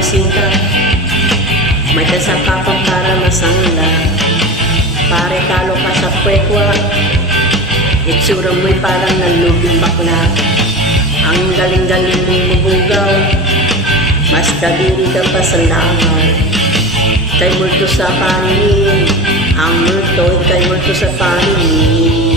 bisita, may kasapapang para masangla. Pare talo ka sa kwekwa, itsura mo'y parang naluging bakla. Ang galing-galing mong mabugaw, mas kadiri ka pa sa langaw. Kay multo sa paningin, ang multo kay multo sa paningin.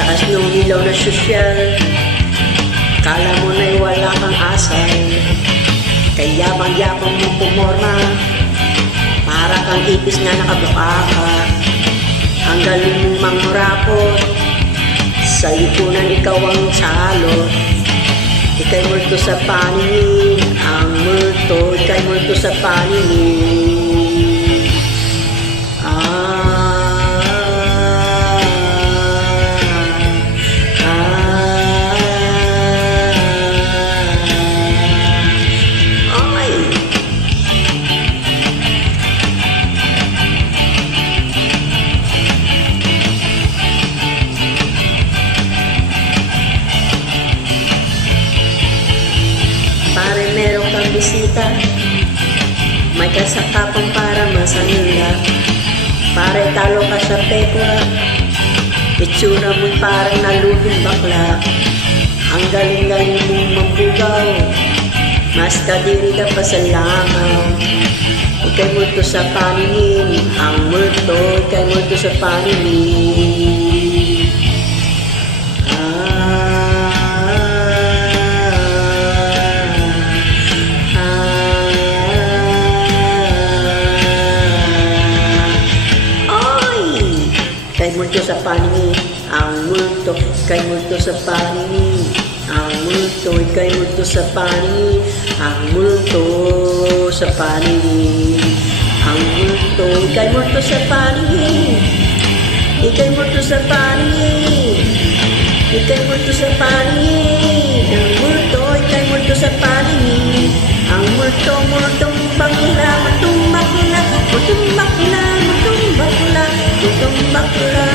Taas nung ilaw na sosyal, kala mo na'y wala kang asal. Kaya yabang-yabang mo pumorma, para kang ipis na nakabukaka. Ang galing mong mangurapot, sa lipunan ikaw ang salot. Ika'y multo sa paningin, ang multo, ika'y multo sa paningin. Pare meron kang bisita, may kasakapang para masangla. Pare talo ka sa pekwa, itsura mo'y parang nalubing bakla. Ang galing-galing mong mambugaw, mas kadiri ka pa sa langaw. Ika'y multo sa paningin, ang multo ika'y multo sa paningin. Kay multo sa paningin, ang multo, kay multo sa paningin, ang multo, kay multo sa paningin, ang multo sa paningin, ang multo, kay multo sa paningin, ikay multo sa paningin, ikay multo sa paningin, ang multo, ikay multo sa paningin, ang multo, multong bakla, multong bakla, multong bakla, multong bakla, multong bakla.